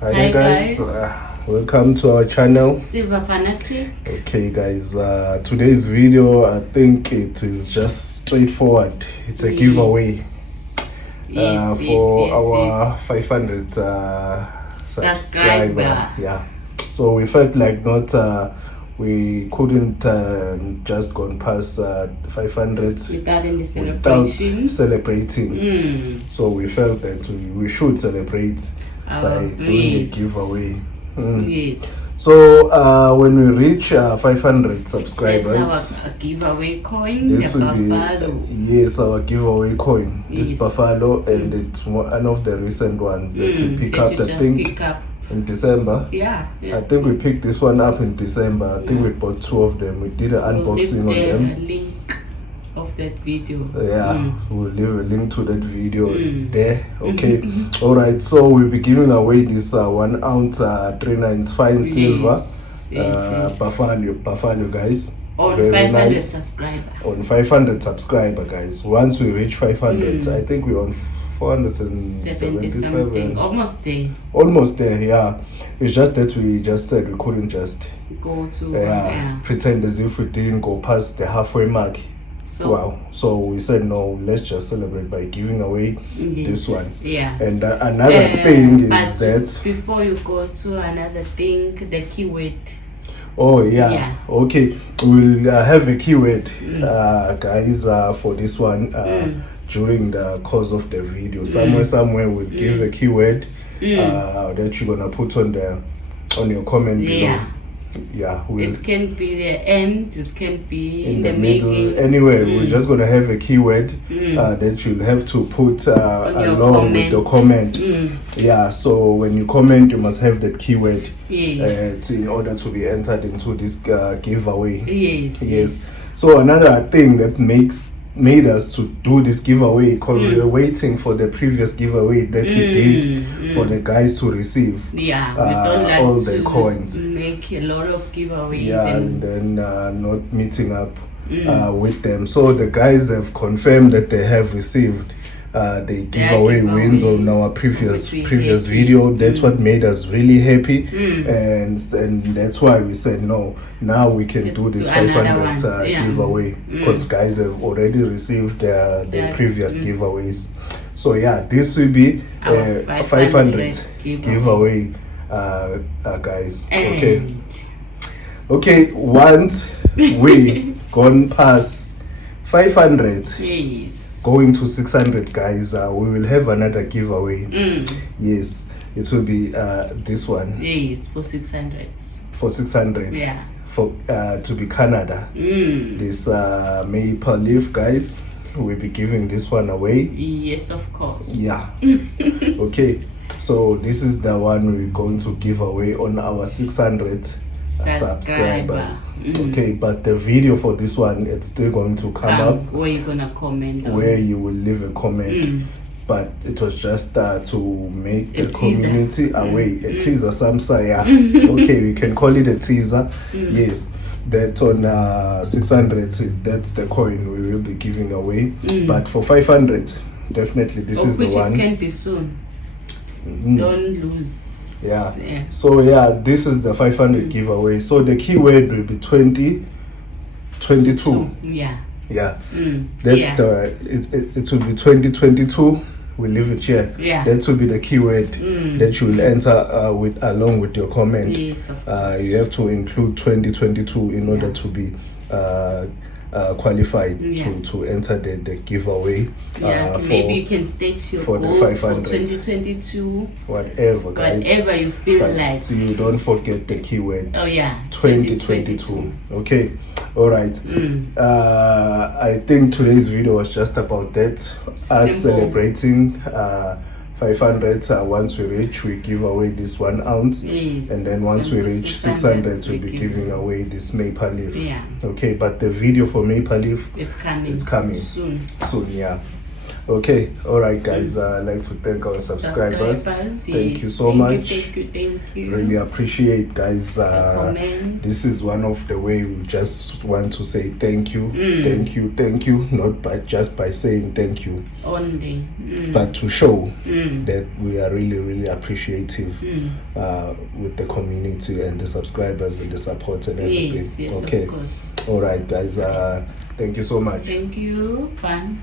Hi guys, welcome to our channel Silver Fanatic. Okay guys, today's video, I think it is just straightforward. It's a giveaway for our 500 subscriber. Yeah, so we felt like we couldn't just gone past 500 without celebrating. So we felt that we should celebrate by doing a giveaway. So when we reach 500 subscribers, that's our giveaway coin. This will be our giveaway coin. This buffalo, and it's one of the recent ones that we pick up. I think in December. Yeah. I think we picked this one up in December. I think we bought 2 of them. We did an unboxing on them. Link of that video. Yeah, we'll leave a link to that video there. Okay. All right. So we'll be giving away this 1 ounce 3/9 fine silver buffalo, guys. On 500 subscriber. On 500 subscriber, guys. Once we reach 500, I think we're on 477. Almost there. Yeah. It's just that we just said we couldn't just go to pretend as if we didn't go past the halfway mark. So we said no, let's just celebrate by giving away this one. Yeah. And another thing is that before you go to another thing, the keyword. Oh yeah. Okay, we'll have a keyword guys for this one during the course of the video. Somewhere we'll give a keyword that you're gonna put on your comment below. Yeah, it can be the end, it can be in the middle. Anyway, we're just gonna have a keyword that you'll have to put along with the comment. Yeah, so when you comment, you must have that keyword in order to be entered into this giveaway. Yes. So another thing that made us to do this giveaway, because we were waiting for the previous giveaway that we did for the guys to receive we don't like all the coins, make a lot of giveaways and then not meeting up with them. So the guys have confirmed that they have received the giveaway wins on our previous video. That's what made us really happy, and that's why we said no, now we can do this 500 giveaway, because guys have already received their previous giveaways. So yeah, this will be a 500 giveaway, guys. Okay, once we gone past 500, going to 600, guys, we will have another giveaway. Yes, it will be this one. Yes, for 600. Yeah, for to be Canada. This maple leaf, guys, we'll be giving this one away. Yes, of course. Yeah. Okay, so this is the one we're going to give away on our 600 subscribers. Okay, but the video for this one, it's still going to come up where you're gonna comment where you will leave a comment. But it was just to make the community aware. A teaser, Samsa, okay, we can call it a teaser. Yes, that on 600, that's the coin we will be giving away. But for 500, definitely this is the one. Which can be soon. Don't lose. Yeah. So this is the 500 giveaway. So the keyword will be 2022. Yeah. That's it will be 2022. We'll leave it here. That will be the keyword that you will enter along with your comment. Yes, you have to include 2022 in order to be qualified to enter the giveaway. Maybe you can state your for goal the 500 for 2022. Whatever, guys. Whatever you feel like. So you don't forget the keyword. 2022. Okay. All right. I think today's video was just about that. Us celebrating 500. Once we reach, we give away this 1 ounce, and then once we reach 600, we'll be giving away this maple leaf. Okay, but the video for maple leaf, it's coming soon. Yeah. Okay, all right, guys. I'd like to thank our subscribers. Thank you so much. Thank you. Really appreciate, guys. Comment. This is one of the way we just want to say thank you, thank you. Not by just by saying thank you only, but to show that we are really, really appreciative with the community and the subscribers and the support and everything. Yes, okay, of course. all right, guys. Thank you so much. Thank you. Fun.